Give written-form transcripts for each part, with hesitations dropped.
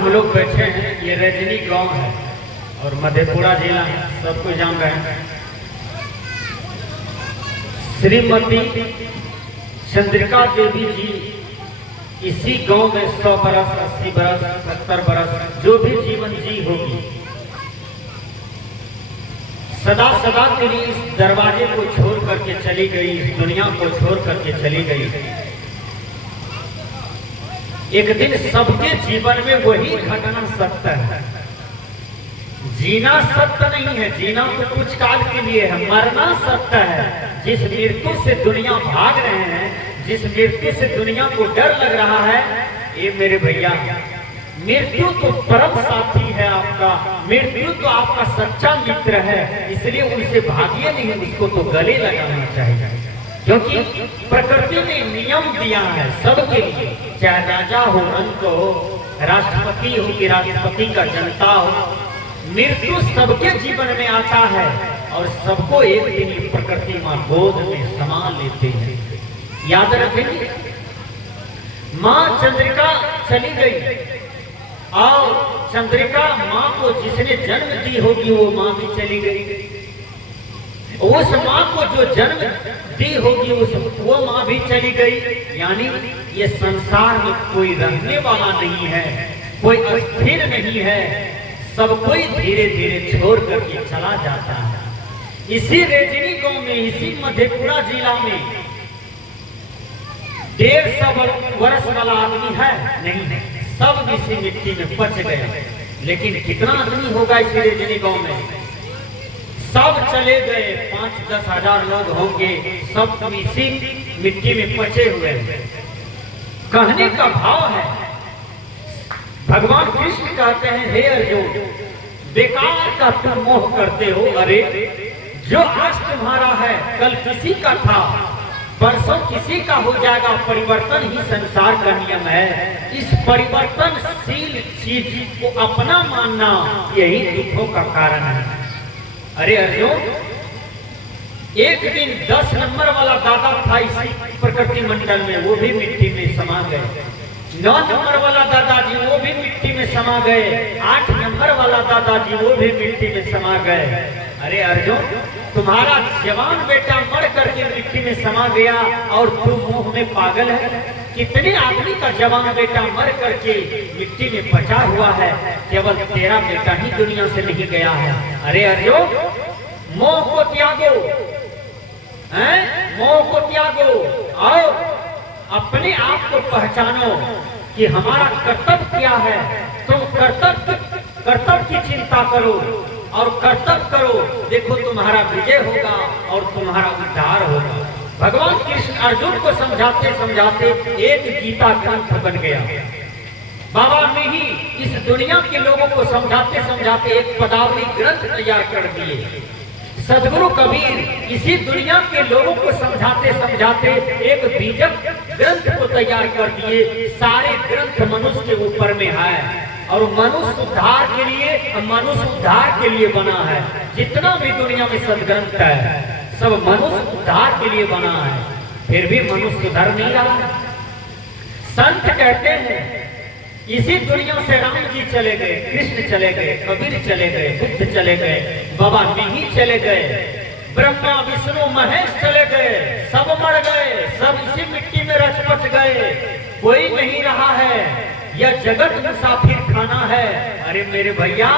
हम लोग बैठे हैं, ये रजनी गांव है और मधेपुरा जिला है, सबको जान रहे हैं। श्रीमती चंद्रिका देवी जी इसी गांव में 100 बरस, 80 बरस, 70 बरस जो भी जीवन जी होगी, सदा सदा के लिए इस दरवाजे को छोड़ करके चली गई, इस दुनिया को छोड़ करके चली गई। एक दिन सबके जीवन में वही घटना सत्य है। जीना सत्य नहीं है, जीना तो कुछ काल के लिए है, मरना सत्य है। जिस मृत्यु से दुनिया भाग रहे हैं, जिस मृत्यु से दुनिया को डर लग रहा है, ये मेरे भैया मृत्यु तो परम साथी है आपका, मृत्यु तो आपका सच्चा मित्र है, इसलिए उनसे भागिए नहीं, उसको तो गले लगाना चाहिए। क्योंकि प्रकृति ने नियम दिया है सबके लिए, चाहे राजा हो, रंक हो, राष्ट्रपति हो कि राष्ट्रपति का जनता हो, मृत्यु सबके जीवन में आता है और सबको एक दिन प्रकृति मां गोद में समा लेते हैं। याद रखेंगे, मां चंद्रिका चली गई और चंद्रिका मां को जिसने जन्म दी होगी वो मां भी चली गई। उस मां को जो जन्म दी होगी वो मां भी चली गई। यानी ये संसार में कोई रहने वाला नहीं है, कोई अस्थिर नहीं है, सब कोई धीरे धीरे छोड़ करके चला जाता है। इसी रजनी गांव में, इसी मधेपुरा जिला में 150 वर्ष वाला आदमी है नहीं, सब इसी मिट्टी में पच गए। लेकिन कितना आदमी होगा इसी रजनी गांव में? सब चले गए, 5-10 हजार लोग होंगे, सब इसी मिट्टी में पचे हुए हैं। कहने का भाव है, भगवान कृष्ण कहते हैं, हे अर्जुन, बेकार का तुम मोह करते हो। अरे जो आज तुम्हारा है कल किसी का था, परसों किसी का हो जाएगा। परिवर्तन ही संसार का नियम है। इस परिवर्तनशील चीज को अपना मानना यही दुखों का कारण है। अरे अर्जुन, एक दिन 10 नंबर वाला दादा था इसी प्रकृति मंडल में, वो भी मिट्टी में समा गए। 9 नंबर वाला दादाजी वो भी मिट्टी में समा गए। 8 नंबर वाला दादाजी वो भी मिट्टी में समा गए। अरे अर्जुन, तुम्हारा जवान बेटा मर करके मिट्टी में समा गया और तू मुंह में पागल है। कितने आदमी का जवान बेटा मर करके मिट्टी में पचा हुआ है, केवल तेरा बेटा ही दुनिया से नहीं गया है। अरे अर्जुन, मोह को त्यागो, मोह को त्यागो और अपने आप को पहचानो कि हमारा कर्तव्य क्या है। तुम कर्तव्य की चिंता करो और कर्तव्य करो, देखो तुम्हारा विजय होगा और तुम्हारा उद्धार होगा। भगवान कृष्ण अर्जुन को समझाते समझाते एक गीता ग्रंथ बन गया। बाबा ने ही इस दुनिया के लोगों को समझाते समझाते एक पदावली ग्रंथ तैयार कर दिए। सदगुरु कबीर इसी दुनिया के लोगों को समझाते समझाते एक बीजक ग्रंथ को तैयार कर दिए। सारे ग्रंथ मनुष्य के ऊपर में है और मनुष्य उद्धार के लिए बना है। जितना भी दुनिया में सदग्रंथ है सब मनुष्य उद्धार के लिए बना है, फिर भी मनुष्य सुधर नहीं रहा। संत कहते हैं इसी दुनिया से राम जी चले गए, कृष्ण चले गए, कबीर चले गए, बुद्ध चले गए, बाबा नहीं चले गए, ब्रह्मा विष्णु महेश चले गए, सब मर गए, सब इसी मिट्टी में रच बच गए, कोई नहीं रहा है। यह जगत मुसाफिर खाना है। अरे मेरे भैया,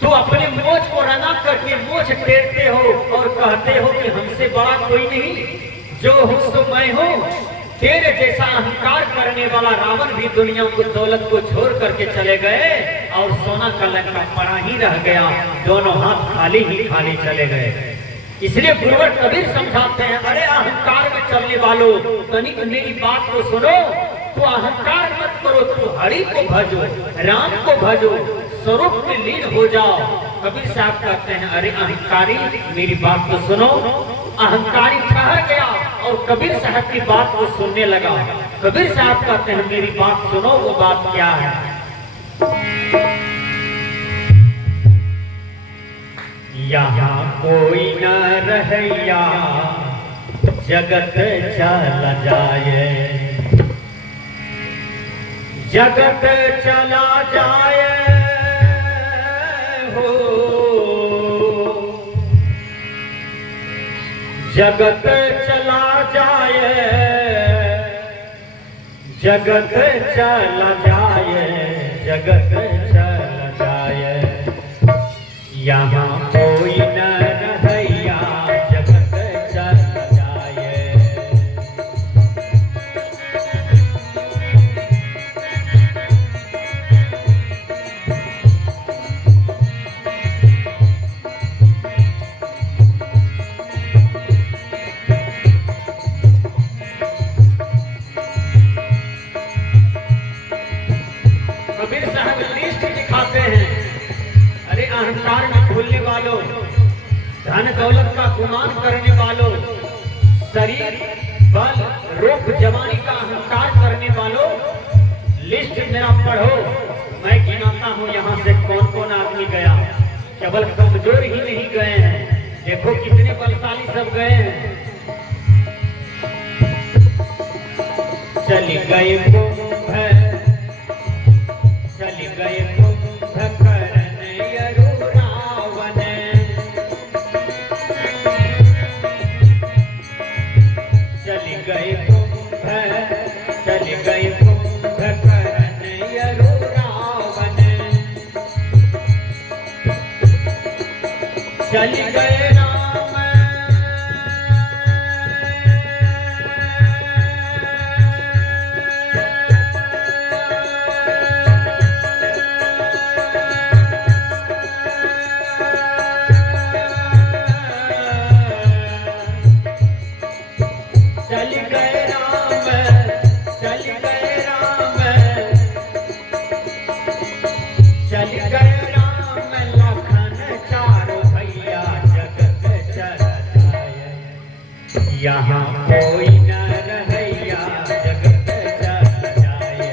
तू अपने मोच को रंगा करके मोच टेरते हो और कहते हो कि हमसे बड़ा कोई नहीं, जो हूँ सो मैं हूँ। तेरे जैसा अहंकार करने वाला रावण भी दुनिया को दौलत को छोड़ करके चले गए और सोना का लंका पड़ा ही रह गया, दोनों हाथ खाली ही खाली चले गए। इसलिए गुरुवर कबीर समझाते हैं, अरे अहंकार में चलने वालों, तनिक मेरी बात को सुनो। तो अहंकार मत करो, तो हरि को भजो, राम को भजो, स्वरूप में लीन हो जाओ। कबीर साहब कहते हैं, अरे अहंकारी मेरी बात को सुनो। अहंकारी ठहर गया और कबीर साहब की बात को सुनने लगा। कबीर साहब कहते हैं, मेरी बात सुनो। वो बात क्या है? यहाँ कोई न रहैया जगत चला जाए, जगत चला जाए हो, जगत चला जाए, जगत चला जाए, जगत चला जाए, यहाँ कोई न रहैया, जगत चला जाए। कबीर साहब लिस्ट दिखाते हैं, अरे अहंकार में भूलने वालों, धन दौलत का गुमान करने वालों, शरीर बल रूप जवानी का अहंकार करने वालों, लिस्ट मेरा पढ़ो। मैं गिनाता हूँ यहाँ से कौन कौन आदमी गया। केवल कमजोर ही नहीं गए हैं, देखो कितने बलशाली सब गए हैं। चली गए कुंभ, चली गए कुंभकर्ण यरुरावन, चली गए कुंभ, चली गए कुंभकर्ण यरुरावन, चली गए राम, चली गए राम, चली गए राम, चली गए राम, लखन चारों भैया, जगत चला जाए, यहाँ कोई न रहैया, जगत चला जाए।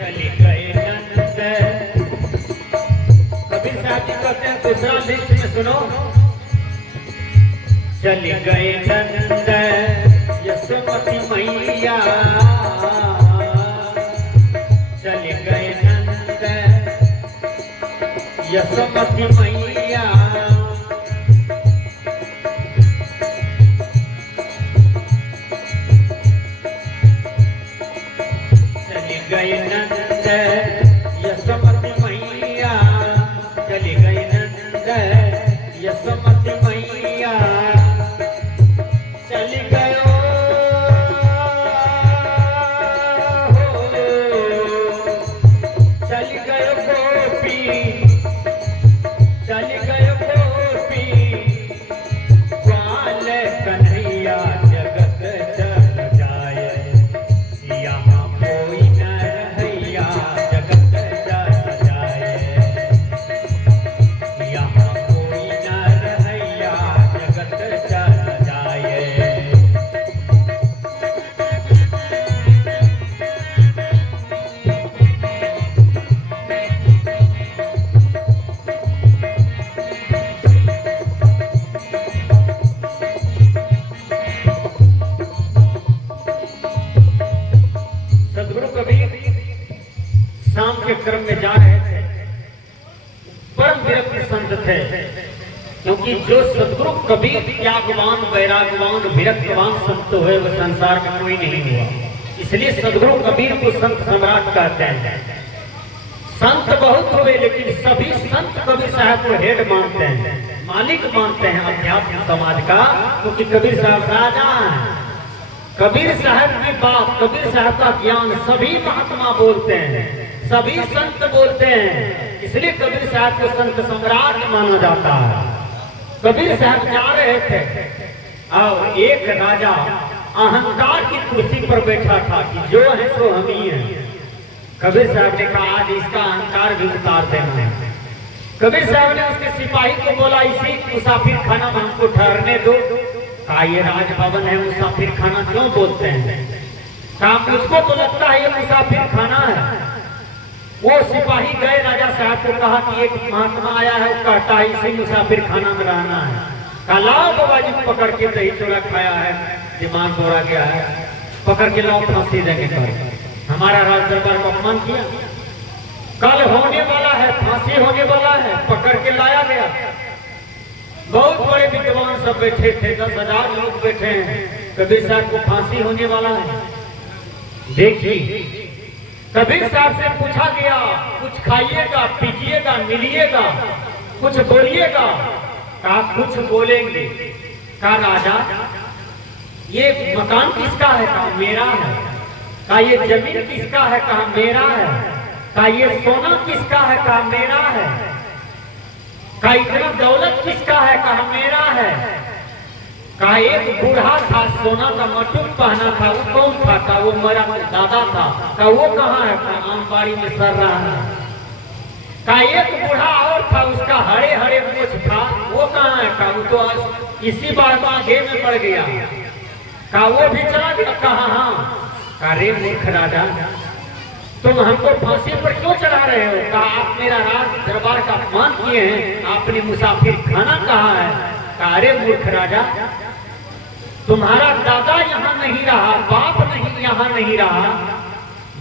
चली गए नंद, कबीर साहब जी कहते हैं दूसरा लिस्ट में सुनो। चली गए नंद यशोमती मैया, चली गए नंद यशोमती मैया, चली गए नंद यशोमती मैया, चली गई नंद यशोमती मैया, चली गयो चली गयो गोपी, चली गयो गोपी, ग्वाल कन्हैया, जगत चल जाए, यहाँ कोई न रहैया, जगत चल जाए, यहाँ कोई न रहैया, जगत चल जाए। सदगुरु कबीर शाम के क्रम में जा रहे थे, परम विरक्त संत थे, क्योंकि जो सदगुरु कबीर त्यागवान, वैरागवान, विरक्तवान संत हुए वह संसार में कोई नहीं हुआ। इसलिए सदगुरु कबीर को संत सम्राट कहते हैं। संत बहुत हुए, लेकिन सभी संत कबीर साहब को हेड मानते हैं, मालिक मानते हैं अध्यात्म समाज का, क्योंकि कबीर साहब राजा हैं। कबीर साहब की बात, कबीर साहब का ज्ञान सभी महात्मा बोलते हैं, सभी संत बोलते हैं, इसलिए कबीर साहब को संत सम्राट माना जाता है। कबीर साहब जा रहे थे और एक राजा अहंकार की कुर्सी पर बैठा था कि जो है सो हम ही हैं। कबीर साहब ने कहा आज इसका अहंकार भी उतार देना है। कबीर साहब ने उसके सिपाही को बोला इसी मुसाफिर खाना में हमको ठहरने दो, कहा ये राजभवन है, मुसाफिर खाना क्यों बोलते हैं? कहा मुझको तो लगता है ये मुसाफिर खाना है। वो सिपाही गए राजा साहब को कहा कि एक महात्मा आया है, वो कहता है इसी मुसाफिर खाना में रहना है। कहा लाओ बाबा जी, पकड़ के दही चूड़ा खाया है, दिमाग दौड़ा गया है, पकड़ के लाओ, फांसी देंगे। कर हमारा राज दरबार को अपमान किया, कल होने वाला है, फांसी होने वाला है, पकड़ के लाया गया। बहुत बड़े विद्वान सब बैठे थे, 10,000 लोग बैठे हैं, कबीर साहब को फांसी होने वाला है। देखिए कबीर साहब से पूछा गया, कुछ खाइएगा, पीजिएगा, मिलिएगा, कुछ बोलिएगा? कहा कुछ बोलेंगे। कहा राजा ये मकान किसका है? कहा मेरा है। कहा ये जमीन किसका है? कहा मेरा है। कहा ये सोना किसका है? कहा मेरा है। कहा इतना दौलत किसका है? कहा मेरा है। कहा एक बूढ़ा था, सोना का मटुक पहना था, वो कौन था? कहा वो मेरा दादा था। कहा वो कहाँ है? कहा आमबाड़ी में सर रहा है। कहा एक बूढ़ा और था, उसका हरे हरे मूछ था, वो कहाँ है? कहा वो तो इसी बार बाघे में पड़ गया। कहा वो भी चला गया। कहा हाँ। कहा रे मूर्ख राजा, तुम हमको फांसी पर क्यों चढ़ा रहे हो? कहा आप मेरा राज दरबार का अपमान किए हैं, आपने मुसाफिर खाना कहा है। कहा अरे मूर्ख राजा, तुम्हारा दादा यहाँ नहीं रहा, बाप नहीं यहाँ नहीं रहा।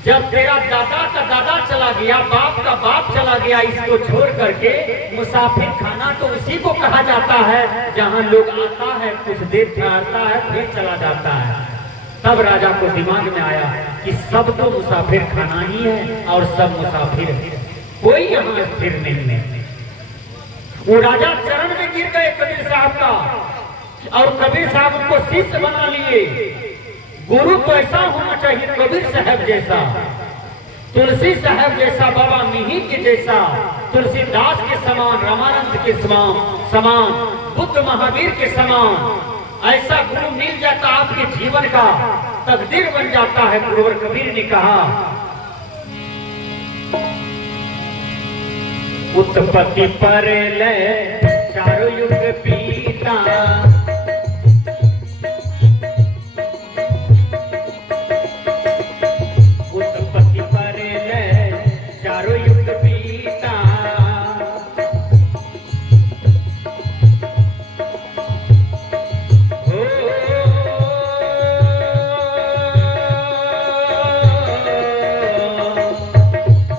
जब तेरा दादा का दादा चला गया, बाप का बाप चला गया, इसको छोड़ करके मुसाफिर खाना तो उसी को कहा जाता है जहाँ लोग आता है, कुछ देर ठहरता है, फिर चला जाता है। तब राजा को दिमाग में आया कि सब तो मुसाफिर खाना ही है और सब मुसाफिर है, कोई यहाँ स्थिर नहीं है। वो राजा चरण में गिर गए कबीर साहब का, और कबीर साहब उनको शिष्य बना लिए। गुरु तो ऐसा होना चाहिए कबीर साहब जैसा, तुलसी साहब जैसा, बाबा मिही के जैसा, तुलसीदास के समान, रामानंद के समान, बुद्ध महावीर के समान। ऐसा गुरु मिल जाता आपके जीवन का तकदीर बन जाता है। गुरुवर कबीर ने कहा उत्पत्ति पर ले चारों युग पीता, उत्पत्ति पर ले चारों युग पीता,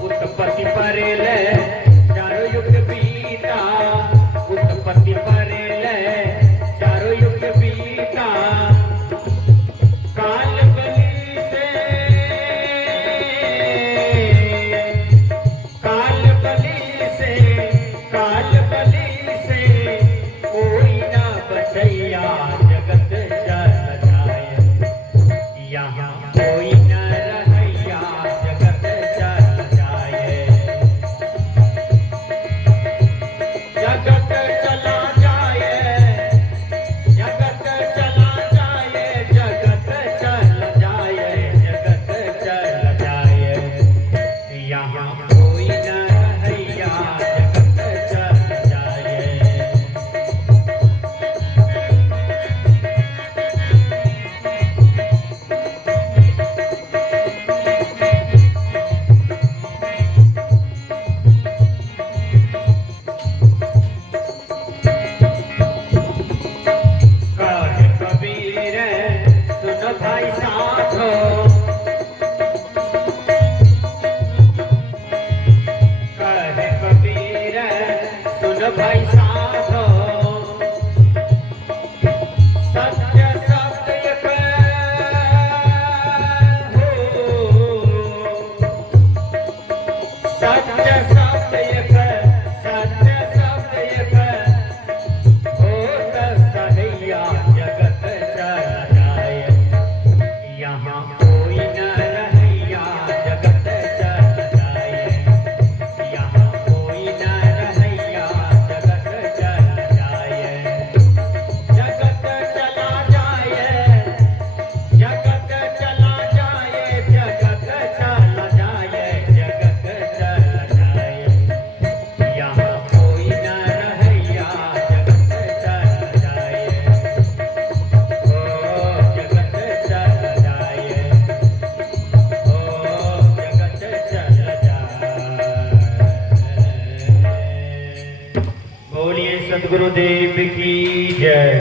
उत्पत्ति पर ले चारों युग पीता, उत्पत्ति पर ले चारों युग पीता। काल बलि से, काल बलि से, काल बलि से कोई ना बचैया, जगत चल जाए यहाँ कोई न रहैया, जगत चल जाए, जगत चला जाए, जगत चला जाए, जगत चल जाए, जगत चल जाए, यहाँ कोई न रहैया, जगत चल जाए। कहे कबीर सुन भाई साधो, कहे कबीर सुन भाई साधो, सत्य शब्द एक हो, सत्य शब्द एक, सत्य शब्द एक हो, सहैया जगत चल जाए, यहाँ बोलिए सदगुरुदेव की जय।